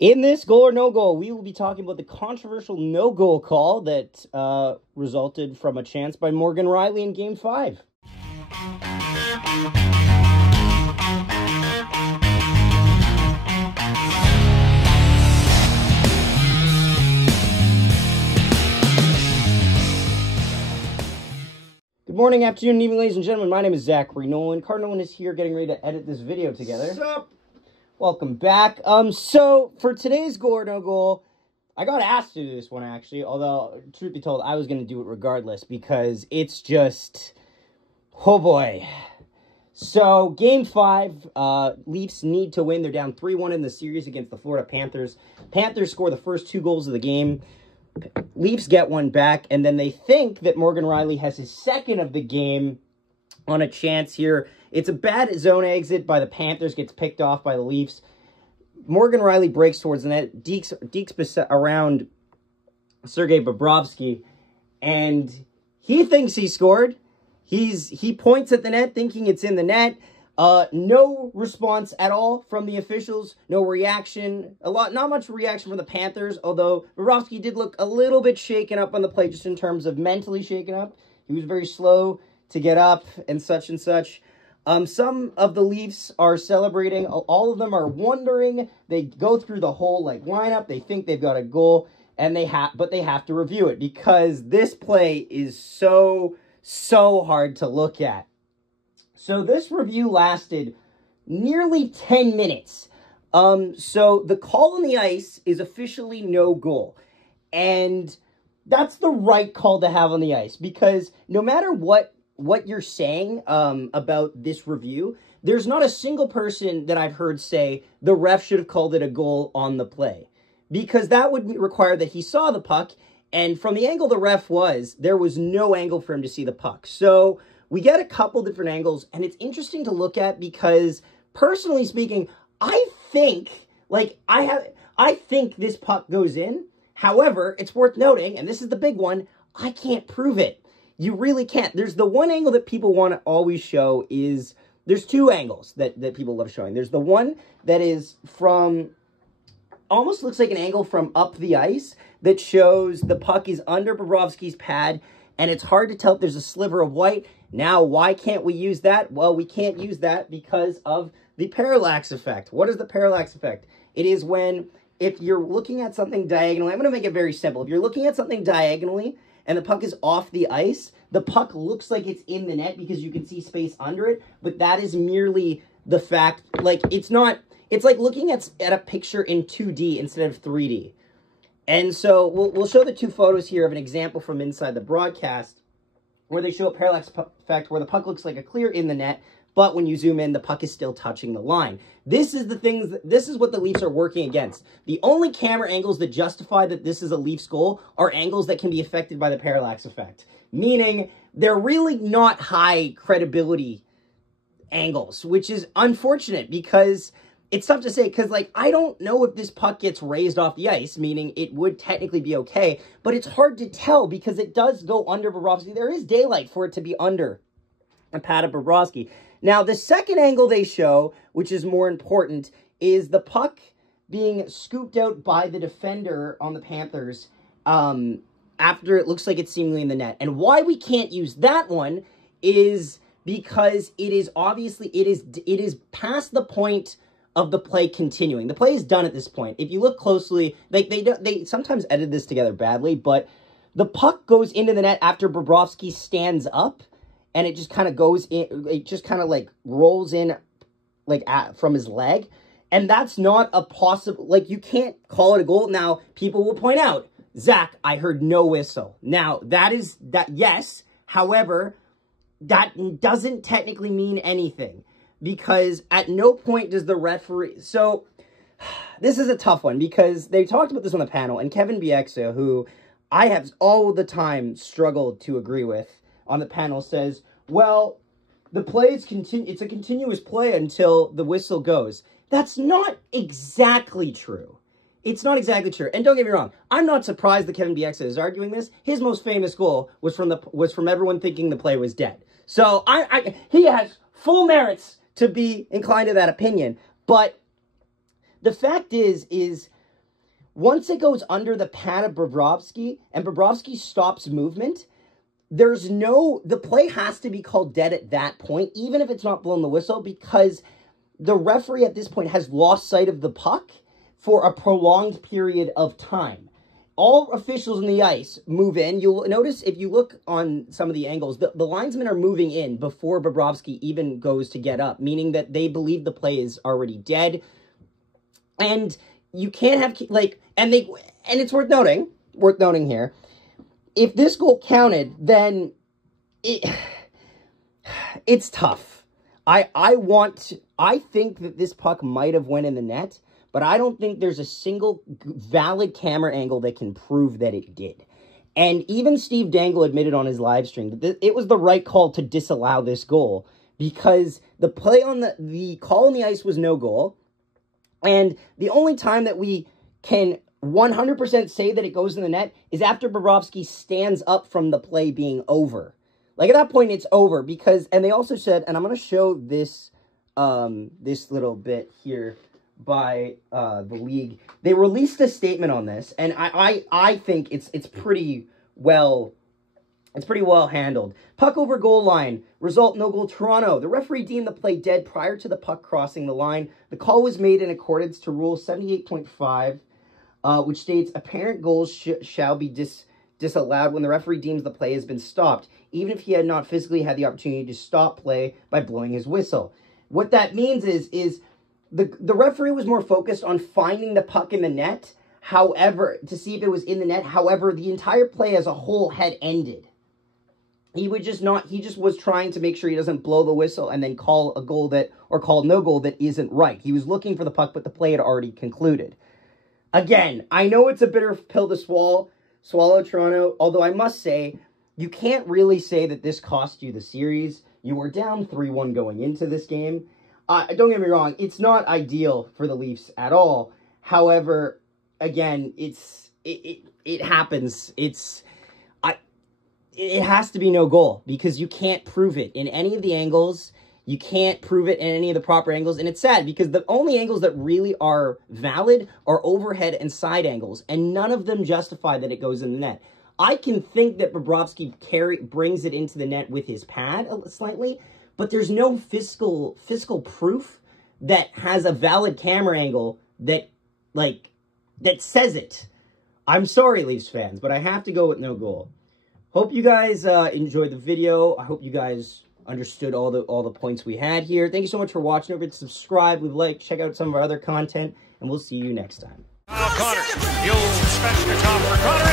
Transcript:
In this goal or no goal, we will be talking about the controversial no goal call that resulted from a chance by Morgan Rielly in Game 5. Good morning, afternoon, and evening, ladies and gentlemen. My name is Zachary Nolan. Nolan is here getting ready to edit this video together. What's up? Welcome back. So for today's goal or no goal, I got asked to do this one actually, although truth be told, I was going to do it regardless because it's just, oh boy. So Game 5, Leafs need to win. They're down 3-1 in the series against the Florida Panthers. Panthers score the first 2 goals of the game. Leafs get one back, and then they think that Morgan Rielly has his second of the game on a chance here. It's a bad zone exit by the Panthers, gets picked off by the Leafs. Morgan Rielly breaks towards the net, dekes around Sergei Bobrovsky, and he thinks he scored. He points at the net thinking it's in the net. No response at all from the officials. No reaction. Not much reaction from the Panthers, although Bobrovsky did look a little bit shaken up on the play just in terms of mentally shaken up. He was very slow to get up and such and such. Some of the Leafs are celebrating. All of them are wondering. They go through the whole lineup. They think they've got a goal, and but they have to review it because this play is so hard to look at. So this review lasted nearly 10 minutes. So the call on the ice is officially no goal, and that's the right call to have on the ice because no matter what you're saying about this review, there's not a single person that I've heard say the ref should have called it a goal on the play, because that would require that he saw the puck, and from the angle the ref was, there was no angle for him to see the puck. So we get a couple different angles, and it's interesting to look at because, personally speaking, I think this puck goes in. However, it's worth noting, and this is the big one, I can't prove it. You really can't. There's the one angle that people want to always show is, there's 2 angles that people love showing. There's the one that is from, almost looks like an angle from up the ice that shows the puck is under Bobrovsky's pad, and it's hard to tell if there's a sliver of white. Now, why can't we use that? Well, we can't use that because of the parallax effect. What is the parallax effect? It is when, if you're looking at something diagonally, I'm going to make it very simple. If you're looking at something diagonally, and the puck is off the ice, the puck looks like it's in the net because you can see space under it, but that is merely the fact, it's like looking at a picture in 2D instead of 3D. And so we'll show the 2 photos here of an example from inside the broadcast where they show a parallax effect where the puck looks like a clear in the net, but when you zoom in, the puck is still touching the line. This is what the Leafs are working against. The only camera angles that justify that this is a Leafs goal are angles that can be affected by the parallax effect. Meaning, they're really not high credibility angles, which is unfortunate because it's tough to say because, I don't know if this puck gets raised off the ice, meaning it would technically be okay, but it's hard to tell because it does go under Bobrovsky. There is daylight for it to be under a pad of Bobrovsky. Now, the second angle they show, which is more important, is the puck being scooped out by the defender on the Panthers after it looks like it's seemingly in the net. And why we can't use that one is because it is obviously, it is past the point of the play continuing. The play is done at this point. If you look closely, they sometimes edit this together badly, but the puck goes into the net after Bobrovsky stands up, and it just kind of goes in, it just kind of rolls in from his leg. And that's not a possible, you can't call it a goal. Now, people will point out, Zach, I heard no whistle. Now, yes, however, that doesn't technically mean anything because at no point does the referee, so this is a tough one because they talked about this on the panel, and Kevin Bieksa, who I have all the time struggled to agree with on the panel, says, well, the play is it's a continuous play until the whistle goes. That's not exactly true. It's not exactly true. And don't get me wrong, I'm not surprised that Kevin Bieksa is arguing this. His most famous goal was from everyone thinking the play was dead. So he has full merits to be inclined to that opinion. But the fact is once it goes under the pad of Bobrovsky and Bobrovsky stops movement, the play has to be called dead at that point, even if it's not blown the whistle, because the referee at this point has lost sight of the puck for a prolonged period of time. All officials on the ice move in. You'll notice if you look on some of the angles, the linesmen are moving in before Bobrovsky even goes to get up, meaning that they believe the play is already dead. And you can't have, like, and it's worth noting here, if this goal counted, then it's tough. I think that this puck might have went in the net, but I don't think there's a single valid camera angle that can prove that it did. And even Steve Dangle admitted on his live stream that it was the right call to disallow this goal, because the play on the call on the ice was no goal. And the only time that we can 100% say that it goes in the net is after Bobrovsky stands up from the play being over. Like, at that point, it's over, because, and they also said, and I'm going to show this, this little bit here by the league. They released a statement on this, and I think it's pretty well handled. Puck over goal line. Result, no goal, Toronto. The referee deemed the play dead prior to the puck crossing the line. The call was made in accordance to Rule 78.5, which states apparent goals shall be disallowed when the referee deems the play has been stopped, even if he had not physically had the opportunity to stop play by blowing his whistle. What that means is the referee was more focused on finding the puck in the net, however, to see if it was in the net. However, the entire play as a whole had ended. He just was trying to make sure he doesn't blow the whistle and then call a goal or call no goal that isn't right. He was looking for the puck, but the play had already concluded. Again, I know it's a bitter pill to swallow, Toronto, although I must say, you can't really say that this cost you the series. You were down 3-1 going into this game. Don't get me wrong, it's not ideal for the Leafs at all. However, again, it happens. It has to be no goal, because you can't prove it in any of the angles. You can't prove it in any of the proper angles, and it's sad, because the only angles that really are valid are overhead and side angles, and none of them justify that it goes in the net. I can think that Bobrovsky brings it into the net with his pad slightly, but there's no physical proof that has a valid camera angle that says it. I'm sorry, Leafs fans, but I have to go with no goal. Hope you guys enjoyed the video. I hope you guys understood all the points we had here. Thank you so much for watching. Don't forget to subscribe, leave a like, check out some of our other content, and we'll see you next time. Connor, you'll special top for Connor.